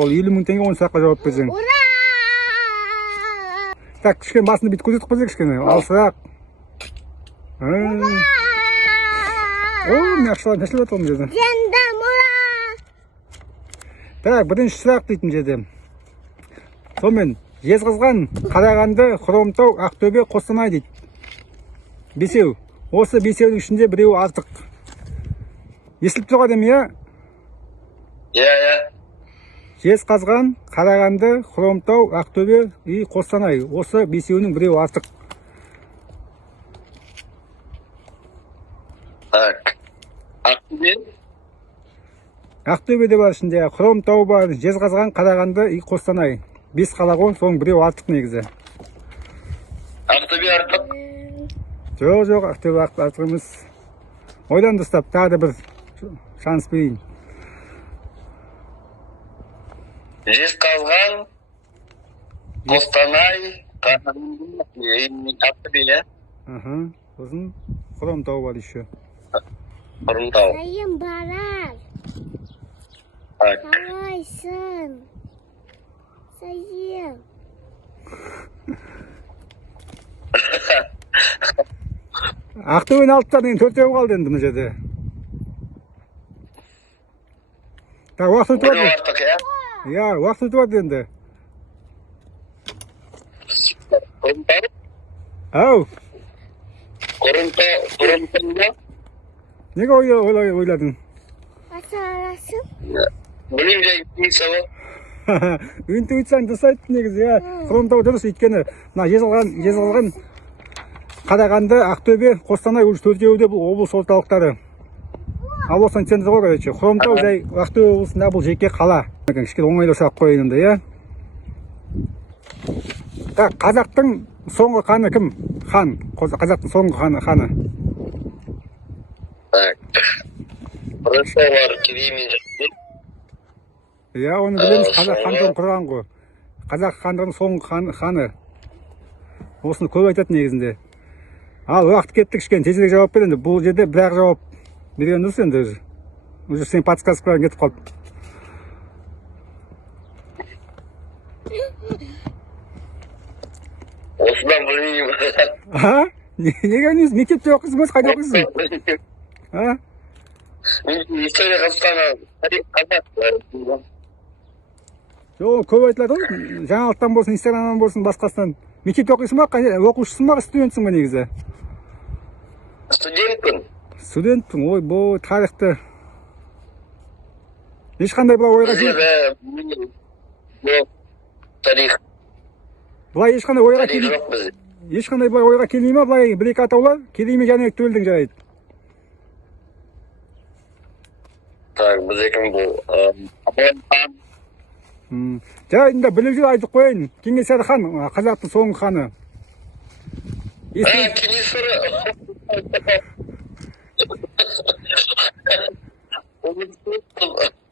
Ол 50 мың теңге 10 сұраққа жауап берсең. Так, кішкене басында бүйтіп көрсетіп қойсай кішкене. Алсырақ. О, жақсылап нәшіліп атырмын жерде. Так, бірінші сұрақ дейтін жерде. Сонымен, Жезқазған, Қарағанды, Хромтау, Ақтөбе, Қостанай дейді. Бесеу. Осы бесеудің ішінде біреуі артық. Естіліп тұрға деме, я? Иә. Жезқазған, Қарағанды, Хромтау, Ақтөбе и Қостанай. Осы бесеуінің біреуі артық. Так. Ақтөбе? Ақтөбеде бар ішінде, Хромтау бар, Жезқазған, Қарағанды и Қостанай. 5 қала ғой, соның біреуі артық негізі. Ақтөбе артық? Жоқ, Ақтөбе артық емес. Ойдан дұрыстап, тағы да бір шанс берейін. Жезқазған, Қостанай, Ақтөбе, иә? Сосын Хромтау бар еще. Хромтау. Sayın Baran. Так. Қалайсың? Sayın. Ақтөбені алып тастадың, төртеу қалды енді мына жерде. Так, уақыт өтіп Біреу жатыр. артық, иә? Иә, уақыт өтіп жатыр енді. Хромтау? Ау, Хромтау? неге ойладың? Асарасың? Білмеймін, жай интуиция ғой. Интуицияң дұрыс айтты негізі, иә. Хромтау дұрыс, өйткені мына Жезқазған, Қарағанды, Ақтөбе, Қостанай уже төртеуі де бұл облыс орталықтары. Облыстың центрі ғой, короче. Хромтау жай Ақтөбе облысында бұл жеке қала. Кішкене оңайлау сұрақ қояйын енді, иә. Так, қазақтың соңғы ханы кім? Хан. Қазақтың соңғы ханы. Так. Рысолар керей мен жәнібек. Иә, оны білеміз, қазақ хандығын құрған ғой. Қазақ хандығының соңғы ханы. Осыны көп айтады негізінде. Ал, уақыт кетті, кішкене тезірек жауап бер енді. Бұл жерде бір-ақ жауап берген дұрыс енді. Уже сен подсказкаларың кетіп қалды. Осыдан білмеймін. Неге білмейсің? Мектепте оқисың ба, қайда оқисың? История Қазақстан. Жоқ, көп айтылады ғой. Жаңалықтан болсын, инстаграмнан болсын, басқасынан. Мектепте оқисың ба, оқушысың ба, студентсің ба негізі? Студентпін. Студентпін, ой, бұл тарихты. Ешқандай бұлай ойға келмей. Жоқ, тарих. Бұлай ешқандай ойға Тарих келмей. жоқ бізде. Ешқандай бұлай ойға келмей ма, бұлай бір-екі атаулар? Керей мен жәнібек төлдің жарайды. Так, біз екім бұл. Абылайхан. Жарайды, біліп жүр, айтып қойын. Кенесары хан, қазақтың соңғы ханы. Кенесары.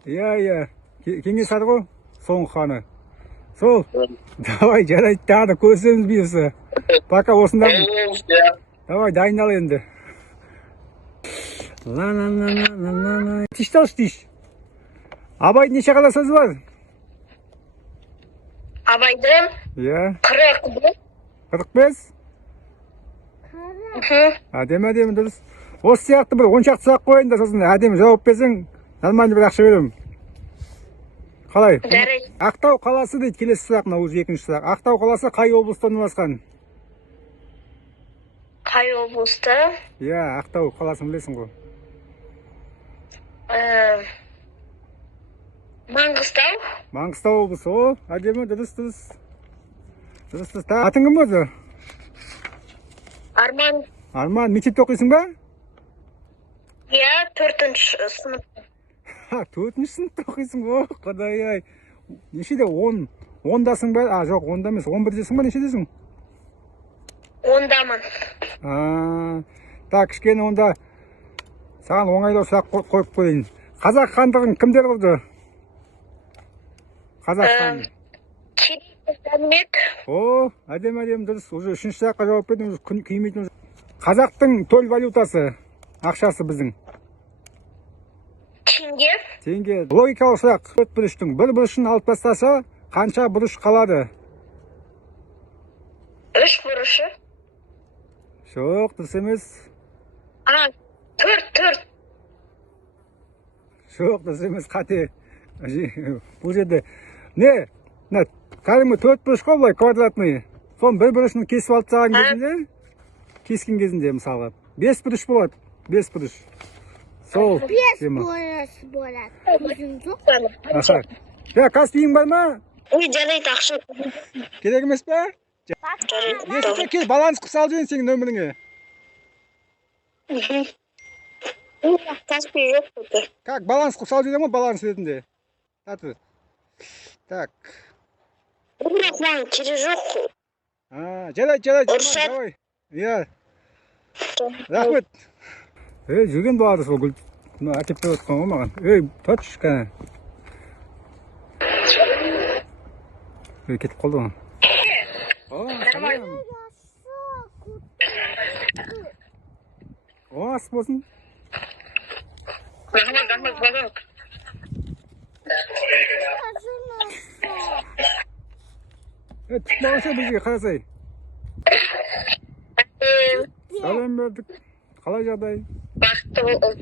Иә. Кенесары ғой, соңғы ханы. Сол. Давай, жарайды, тағы да көрсеміз бұйырса. Пока осында. Давай, дайындал енді. Тиштал штиш. Абайдың неше қала сөзі бар? Абайдың? Иә. 40. 45? Әдемі дұрыс. Осы сияқты бір 10 шақты сұрақ қойын да, сосын әдемі жауап берсең, нормальный бір ақша беремін. Қалай? Жарайды. Ақтау қаласы дейді, келесі сұрақ, мына уже екінші сұрақ. Ақтау қаласы қай облыста орналасқан? Қай облыста? Иә, Ақтау қаласын білесің ғой. Маңғыстау? Маңғыстау облысы, о, әдемі, дұрыс. Атың кім өзі? Арман. Арман, мектепте оқисың ба? Иә, 4-ші сынып. 4-ші сыныпта оқисың, о, құдай-ай. Нешеде, 10-дасың ба? Жоқ, 10-да емес, 11-десің ба, нешедесің? 10-дамын. Так, кішкене онда саған оңайлау сұрақ қойып қойын. Қазақ хандығын кімдер құрды? Қазақ хан. Керей мен жәнібек. О, әдемі, дұрыс. Уже үшінші сұраққа жауап бердің, уже күн күймейтін. Қазақтың төл валютасы, ақшасы біздің. Теңге. Сенге логикалық сұрақ. 4 бұрыштың бір бұрышын алып тастаса, қанша бұрыш қалады? 3 бұрышы. Жоқ, дұрыс емес. 4. Жоқ, дұрыс емес, қате. Бұл жерде не? Кәдімгі 4 бұрыш қой былай, квадратный. Соның бір бұрышын кесіп алып тастаған кезінде, кескен кезінде мысалға 5 бұрыш болады. 5 бұрыш. Сол. 5 бұрыш болады. Өзің жоқ. Аха. Я, каспиің бар ма? Жарайды, ақша. Керек емес пе? Ешіше кел, баланс қып сал жейін сенің нөміріңе. Каспий жоқ болды. Как, баланс қып сал жейін ма, баланс ретінде? Татыр. Так. Бірақ маған керек жоқ. Жарайды, Ұршат. давай. Я. Рахмет. Жүрген болады сол гүл. Әкеп беріп отқан ғой маған. Точка. Кетіп қалды ғой. Ас болсын. Рахмет, бабам. Тұтпағанша бізге қарасай. Сәлем бердік. Қалай жағдай? Бақытты бол.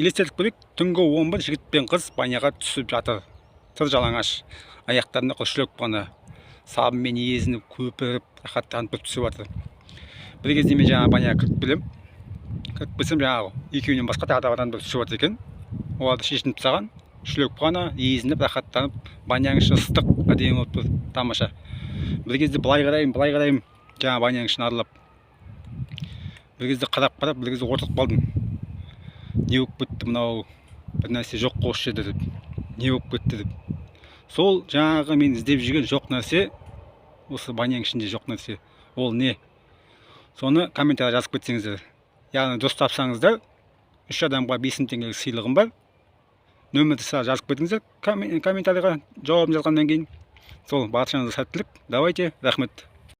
Елестетіп көрейік, түнгі 11 жігіт пен қыз баняға түсіп жатыр. Тыр жалаңаш. Аяқтарына құлшылық қана. Сабымен езініп, көпіріп, рахаттанып түсіп жатыр. Бір кезде мен жаңа баняға кіріп білем. Кіріп білсем жаңағы екеуінен басқа тағы да адам түсіп жатыр екен. Оларды шешініп тастаған. Шүлек қана, езініп, рахаттанып, баняның іші ыстық, әдемі болып тұр, тамаша. Бір кезде былай қарайым, жаңа баняның ішін аралап. Бір кезде қарап, бір кезде отырып қалдым. Не болып кетті мынау, бір нәрсе жоқ қош еді деп. Не болып кетті деп. Сол жаңағы мен іздеп жүрген жоқ нәрсе, осы баняның ішінде жоқ нәрсе. Ол не? Соны комментария жазып кетсеңіздер. Яғни дос тапсаңыздар, 3 адамға 5000 теңгелік сыйлығым бар. Нөмірді жазып кетіңіздер комментарияға жауабын жазғаннан кейін. Сол, баршаңызға сәттілік. Давайте, рахмет.